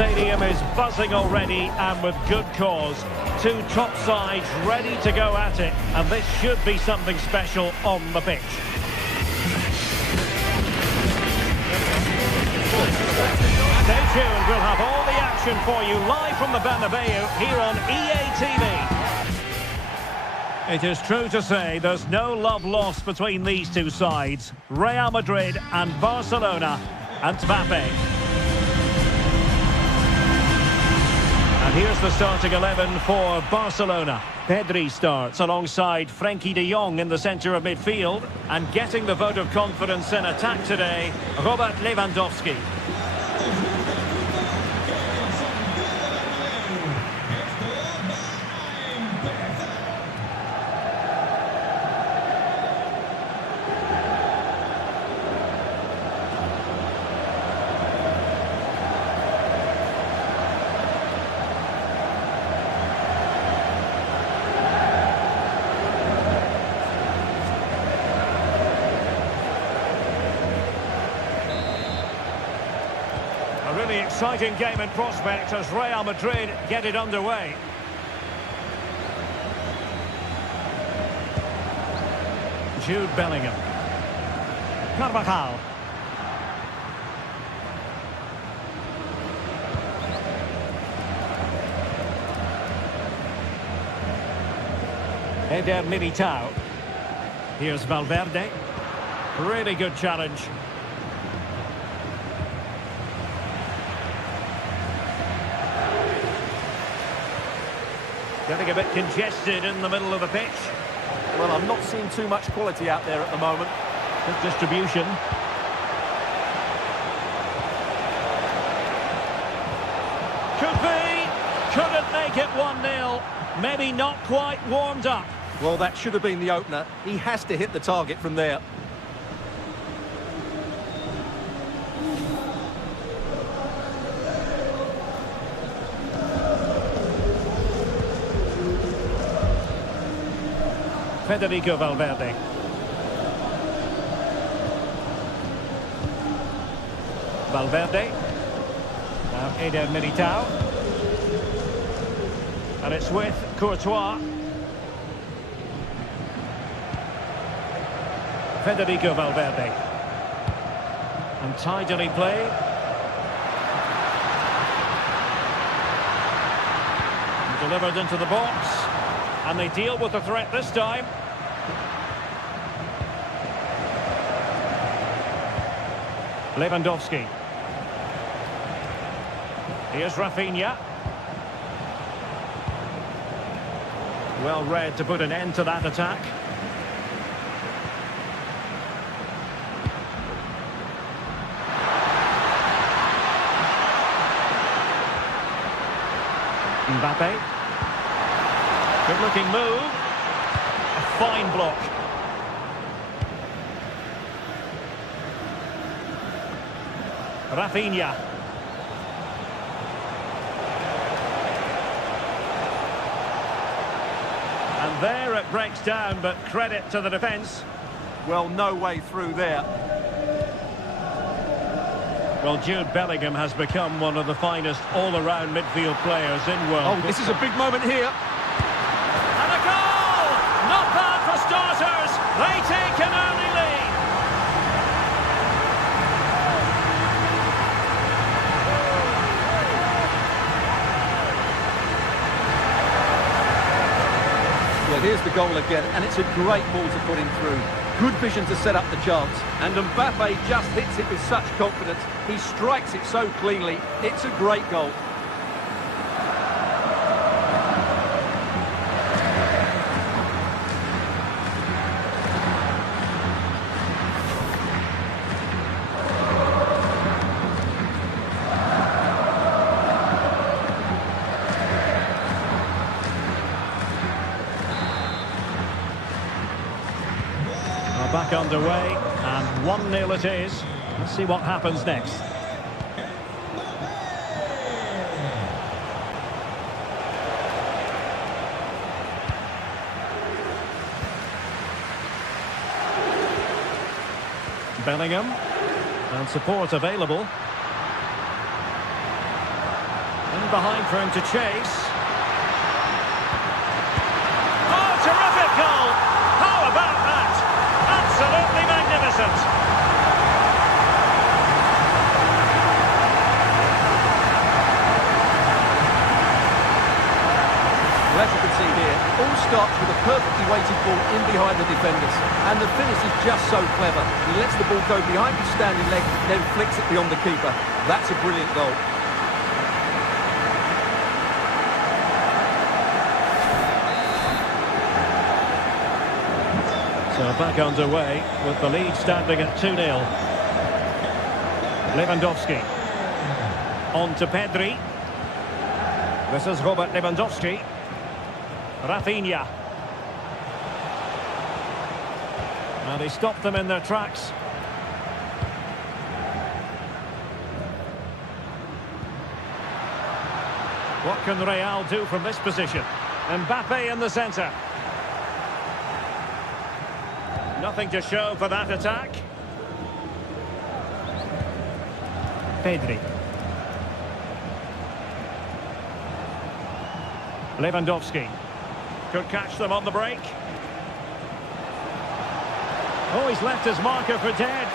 stadium is buzzing already, and with good cause. Two top sides ready to go at it, and this should be something special on the pitch. Stay tuned, we'll have all the action for you live from the Bernabeu here on EA TV. It is true to say there's no love lost between these two sides. Real Madrid and Barcelona, and Mbappe. And here's the starting 11 for Barcelona. Pedri starts alongside Frenkie de Jong in the centre of midfield. And getting the vote of confidence in attack today, Robert Lewandowski. A really exciting game in prospect as Real Madrid get it underway. Jude Bellingham. Carvajal. Eder Militao. Here's Valverde. Really good challenge. Getting a bit congested in the middle of the pitch. Well, I'm not seeing too much quality out there at the moment. Good distribution. Could be. Couldn't make it 1-0. Maybe not quite warmed up. Well, that should have been the opener. He has to hit the target from there. Federico Valverde. Valverde. Now Eder Militao. And it's with Courtois. Federico Valverde. And tidily played. Delivered into the box. And they deal with the threat this time. Lewandowski. Here's Rafinha. Well read to put an end to that attack. Mbappe. Good looking move. A fine block. Rafinha. And there it breaks down, but credit to the defence. Well, no way through there. Well, Jude Bellingham has become one of the finest all-around midfield players in world football. This is a big moment here. And a goal! Not bad for starters. They take an early lead. Well, here's the goal again, and it's a great ball to put him through. Good vision to set up the chance. And Mbappe just hits it with such confidence. He strikes it so cleanly. It's a great goal. Back underway, and 1-0 it is. Let's see what happens next. Bellingham, and support available. In behind for him to chase. Oh, terrific goal! How about that? Absolutely magnificent. As you can see here, it all starts with a perfectly weighted ball in behind the defenders. And the finish is just so clever. He lets the ball go behind his standing leg, then flicks it beyond the keeper. That's a brilliant goal. So back underway with the lead standing at 2-0. Lewandowski. On to Pedri. This is Robert Lewandowski. Rafinha. And he stopped them in their tracks. What can Real do from this position? Mbappe in the centre. Nothing to show for that attack. Pedri. Lewandowski. Could catch them on the break. Oh, he's left his marker for dead.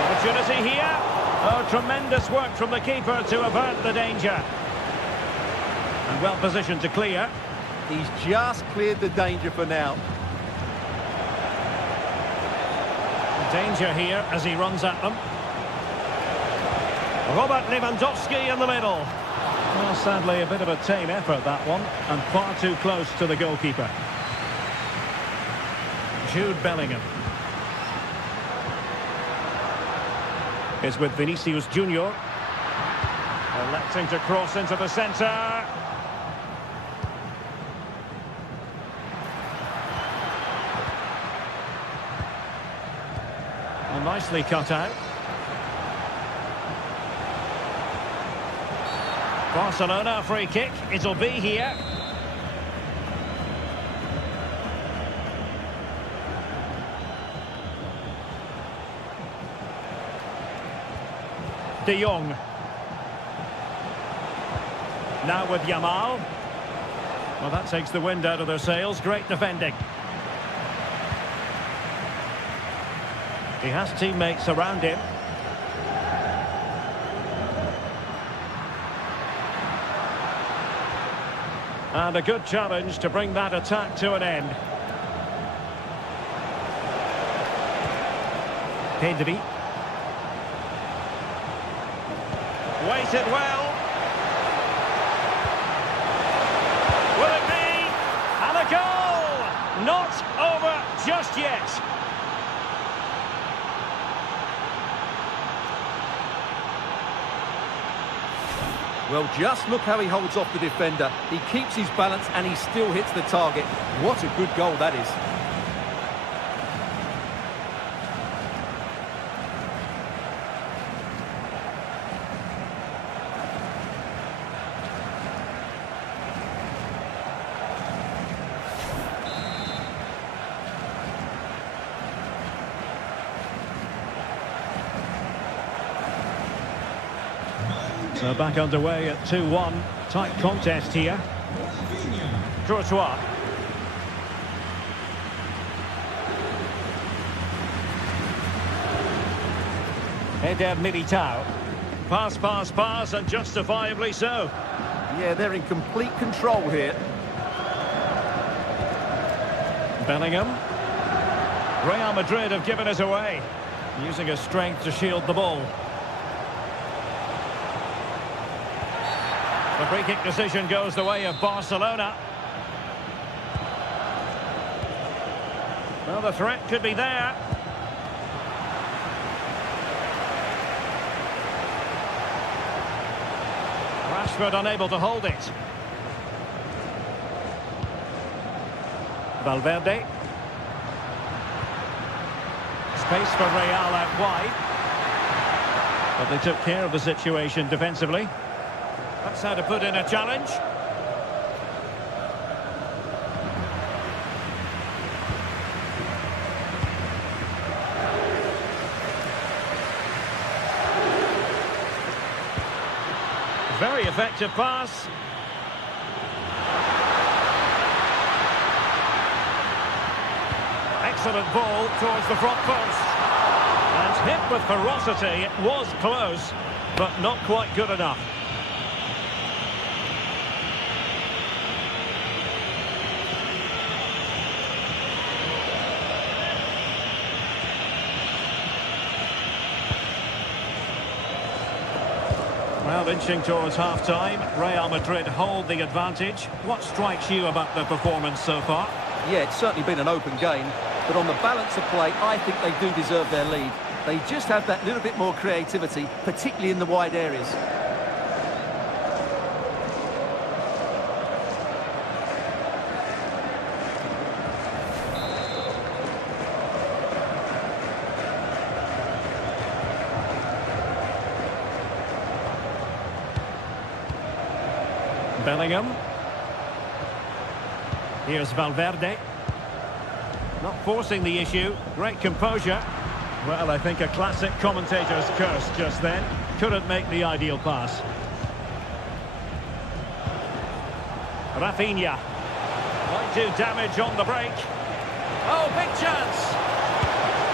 Opportunity here. Oh, tremendous work from the keeper to avert the danger. And well positioned to clear. He's just cleared the danger for now. Danger here as he runs at them. Robert Lewandowski in the middle. Well, sadly, a bit of a tame effort, that one, and far too close to the goalkeeper. Jude Bellingham is with Vinicius Junior. Electing to cross into the centre. Well, nicely cut out. Barcelona free kick, it'll be here. De Jong. Now with Yamal. Well, that takes the wind out of their sails. Great defending. He has teammates around him. And a good challenge to bring that attack to an end. Pedri. Waited well. Will it be? And a goal! Not over just yet. Well, just look how he holds off the defender. He keeps his balance and he still hits the target. What a good goal that is. So back underway at 2-1. Tight contest here. Courtois. Eder Militao. Pass, pass, pass, and justifiably so. Yeah, they're in complete control here. Bellingham. Real Madrid have given it away, using his strength to shield the ball. The free kick decision goes the way of Barcelona. Well, the threat could be there. Rashford unable to hold it. Valverde. Space for Real out wide. But they took care of the situation defensively. That's how to put in a challenge. Very effective pass. Excellent ball towards the front post. And hit with ferocity. It was close, but not quite good enough. Well, inching towards half-time, Real Madrid hold the advantage. What strikes you about the performance so far? Yeah, it's certainly been an open game, but on the balance of play, I think they do deserve their lead. They just have that little bit more creativity, particularly in the wide areas. Bellingham. Here's Valverde. Not forcing the issue. Great composure. Well, I think a classic commentator's curse just then. Couldn't make the ideal pass. Rafinha. Might do damage on the break. Oh, big chance.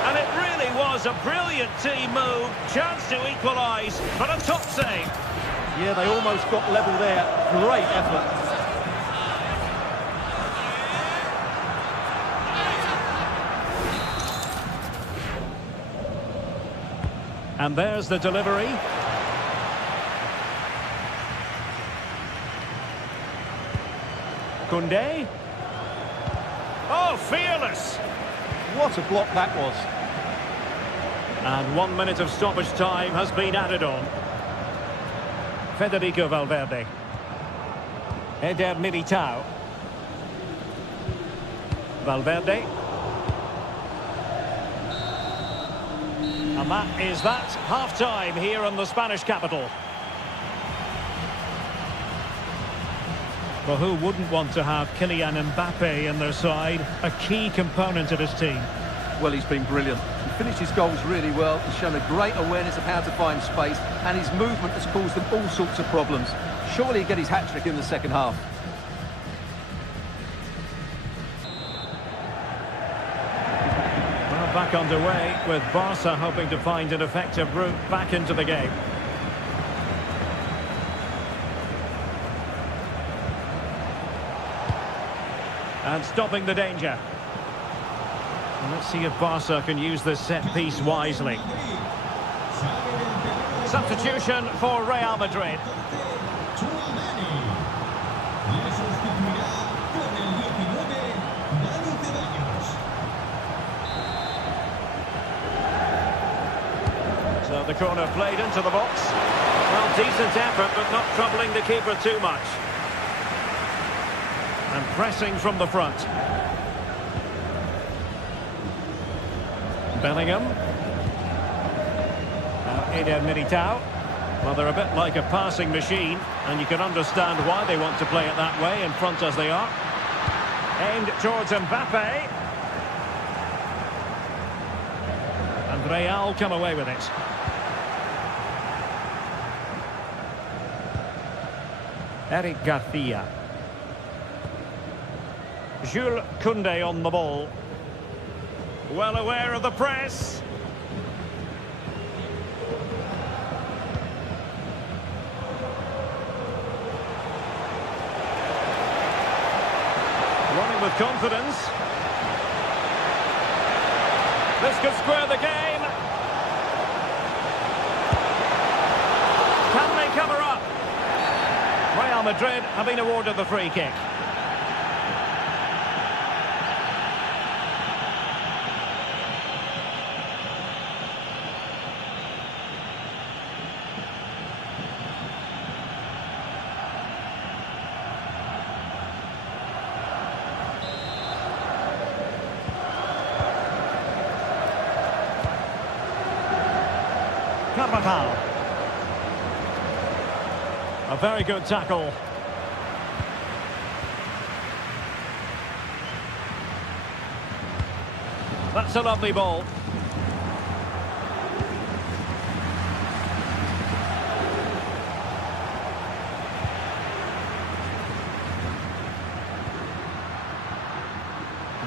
And it really was a brilliant team move. Chance to equalise, but a top save. Yeah, they almost got level there. Great effort. And there's the delivery. Koundé. Oh, fearless. What a block that was. And 1 minute of stoppage time has been added on. Federico Valverde. Eder Militao. Valverde. And that is that. Half-time here in the Spanish capital. Well, who wouldn't want to have Kylian Mbappe in their side? A key component of his team. Well, he's been brilliant. He finished his goals really well. He's shown a great awareness of how to find space, and his movement has caused them all sorts of problems. Surely he'll get his hat-trick in the second half. Well, back underway with Barca hoping to find an effective route back into the game. And stopping the danger. Let's see if Barca can use this set piece wisely. Substitution for Real Madrid. So the corner played into the box. Well, decent effort, but not troubling the keeper too much. And pressing from the front. Bellingham. Now Eder Militao. Well, they're a bit like a passing machine, and you can understand why they want to play it that way, in front as they are. Aimed towards Mbappe. And Real come away with it. Eric Garcia. Jules Koundé on the ball. Well aware of the press. Running with confidence. This could square the game. Can they cover up? Real Madrid have been awarded the free kick. Carvajal. A very good tackle. That's a lovely ball.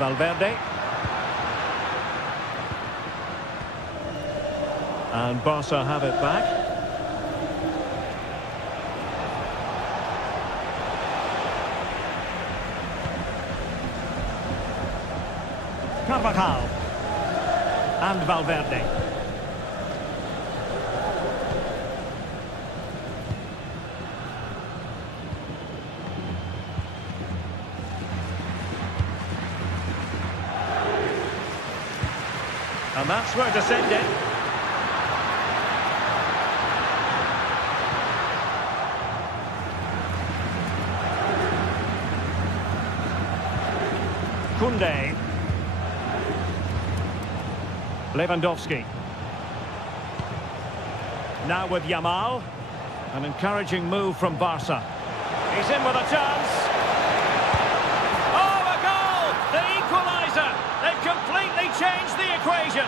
Valverde. And Barca have it back. Carvajal. And Valverde. And that's where to send it. Koundé. Lewandowski. Now with Yamal. An encouraging move from Barca. He's in with a chance. Oh, a goal! The equaliser! They've completely changed the equation.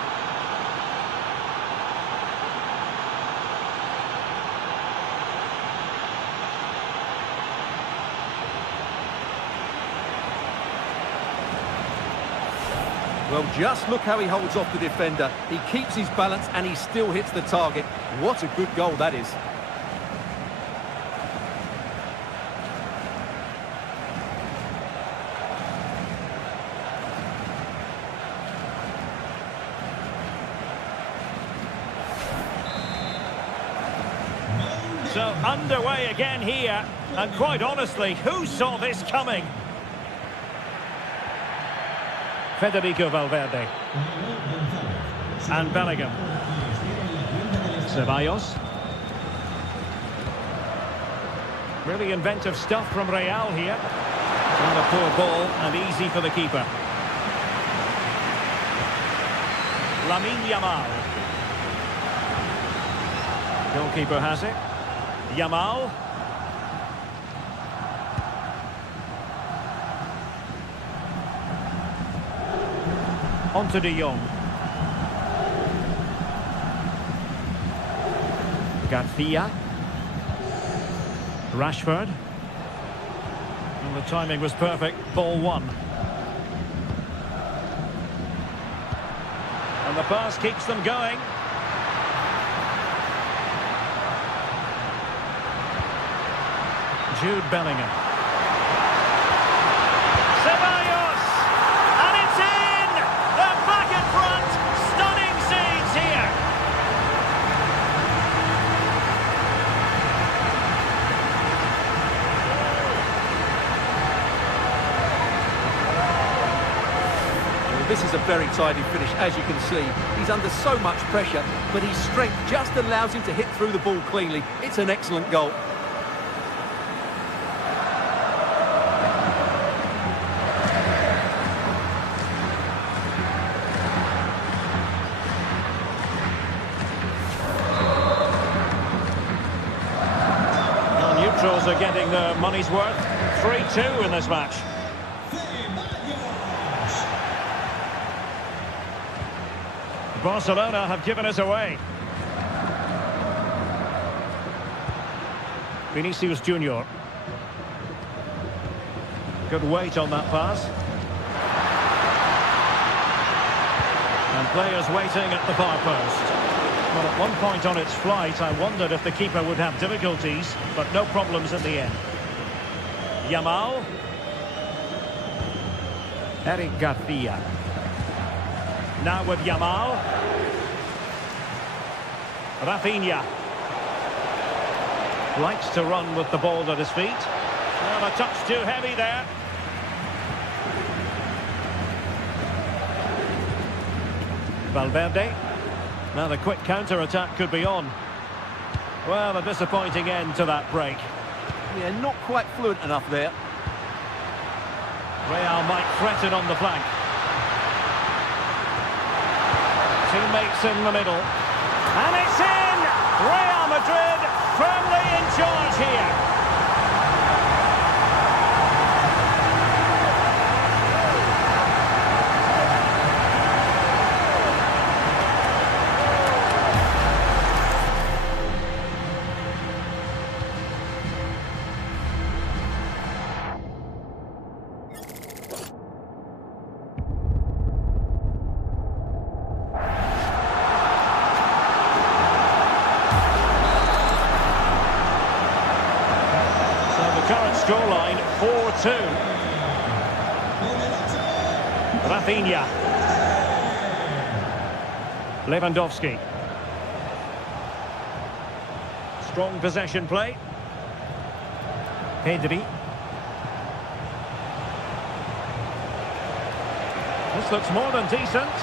Well, just look how he holds off the defender. He keeps his balance and he still hits the target. What a good goal that is. So underway again here, and quite honestly, who saw this coming? Federico Valverde. And Bellingham. Ceballos. Really inventive stuff from Real here. And a poor ball, and easy for the keeper. Lamine Yamal. Goalkeeper has it. Yamal. On to De Jong. Garcia. Rashford. And the timing was perfect. Ball one. And the pass keeps them going. Jude Bellingham. Ceballos! And it's in! They're back in front! Stunning scenes here! Well, this is a very tidy finish, as you can see. He's under so much pressure, but his strength just allows him to hit through the ball cleanly. It's an excellent goal. Neutrals are getting their money's worth. 3-2 in this match. Barcelona have given us away. Vinicius Junior. Good weight on that pass. And players waiting at the far post. Well, at one point on its flight, I wondered if the keeper would have difficulties, but no problems at the end. Yamal. Eric Garcia. Now with Yamal. Rafinha. Likes to run with the ball at his feet. Well, a touch too heavy there. Valverde. Now the quick counter-attack could be on. Well, a disappointing end to that break. Yeah, not quite fluent enough there. Real might threaten on the flank. Teammates in the middle. And it's in! Real Madrid firmly in charge here. scoreline 4-2. Rafinha. Lewandowski. Strong possession play. Pedri. This looks more than decent.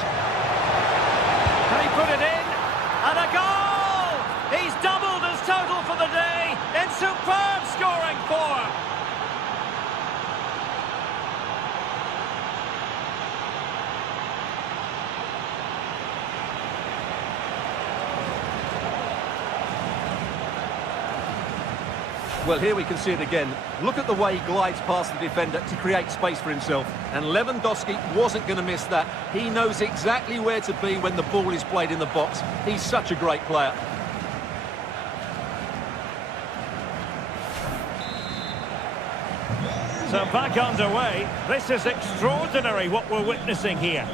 Can he put it in? And a goal! He's doubled his total for the day in superb scoring form. Well, here we can see it again. Look at the way he glides past the defender to create space for himself. And Lewandowski wasn't going to miss that. He knows exactly where to be when the ball is played in the box. He's such a great player. So back underway. This is extraordinary what we're witnessing here.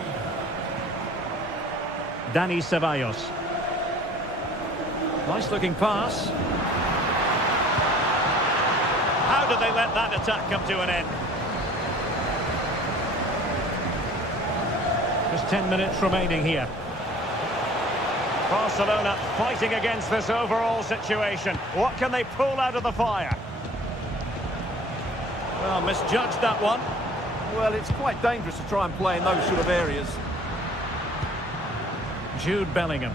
Dani Ceballos. Nice looking pass. How did they let that attack come to an end? Just 10 minutes remaining here. Barcelona fighting against this overall situation. What can they pull out of the fire? Well, misjudged that one. Well, it's quite dangerous to try and play in those sort of areas. Jude Bellingham.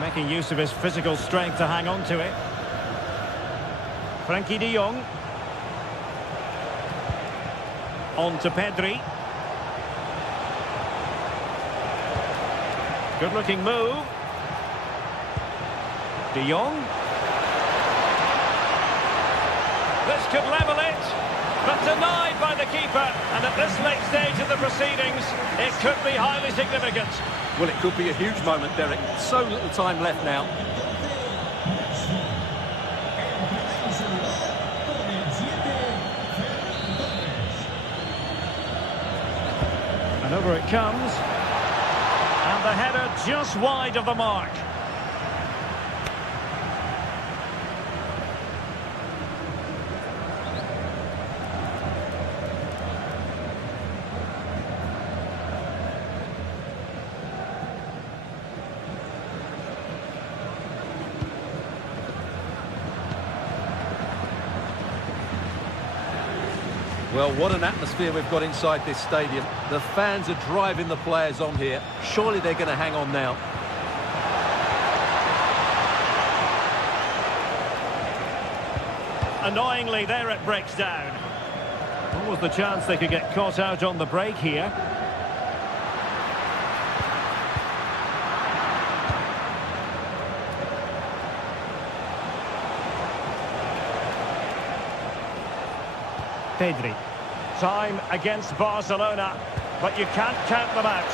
Making use of his physical strength to hang on to it. Frankie de Jong. On to Pedri. Good looking move. De Jong. This could level it, but denied by the keeper. And at this late stage of the proceedings, it could be highly significant. Well, it could be a huge moment, Derek. So little time left now. And over it comes. And the header just wide of the mark. Well, what an atmosphere we've got inside this stadium. The fans are driving the players on here. Surely they're going to hang on now. Annoyingly, there it breaks down. What was the chance they could get caught out on the break here? Pedri. Time against Barcelona, but you can't count them out.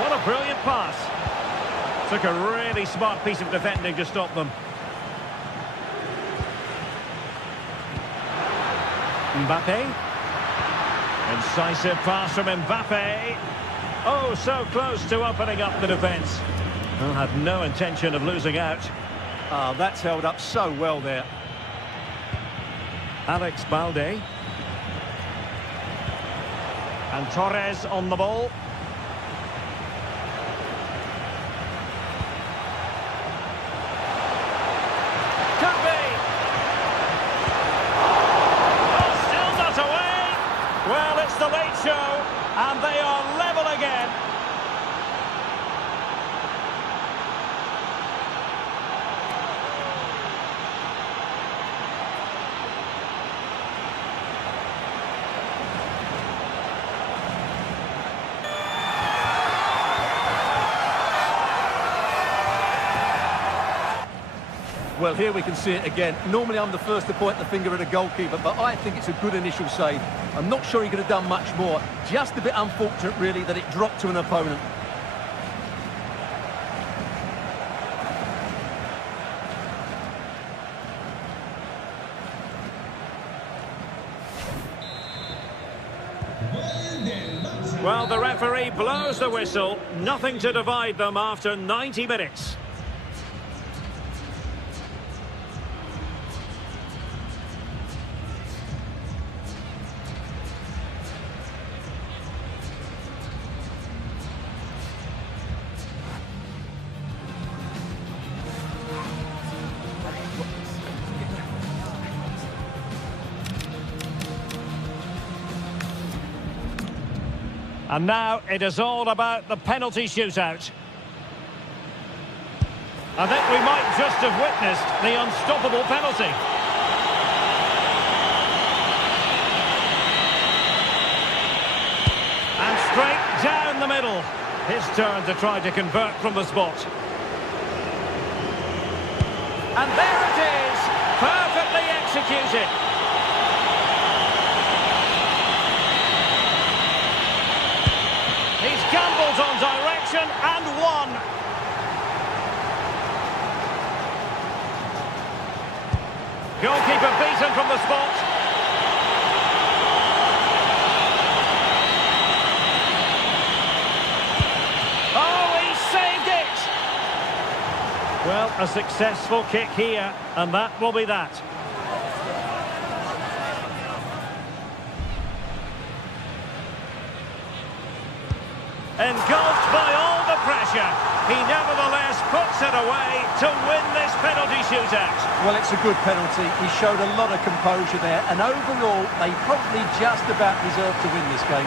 What a brilliant pass. Took a really smart piece of defending to stop them. Mbappe. Incisive pass from Mbappe. Oh, so close to opening up the defence. Well, had no intention of losing out. Ah, that's held up so well there. Alex Balde. And Torres on the ball. Could be. Oh, still not away. Well, it's the late show, and they are level again. Well, here we can see it again. Normally I'm the first to point the finger at a goalkeeper, but I think it's a good initial save. I'm not sure he could have done much more. Just a bit unfortunate, really, that it dropped to an opponent. Well, the referee blows the whistle. Nothing to divide them after 90 minutes. And now it is all about the penalty shootout. I think we might just have witnessed the unstoppable penalty. And straight down the middle. His turn to try to convert from the spot. And there it is, perfectly executed. He's gambled on direction and won. Goalkeeper beaten from the spot. Oh, he saved it! Well, a successful kick here, and that will be that. Engulfed by all the pressure, he nevertheless puts it away to win this penalty shootout. Well, it's a good penalty. He showed a lot of composure there, and overall, they probably just about deserved to win this game.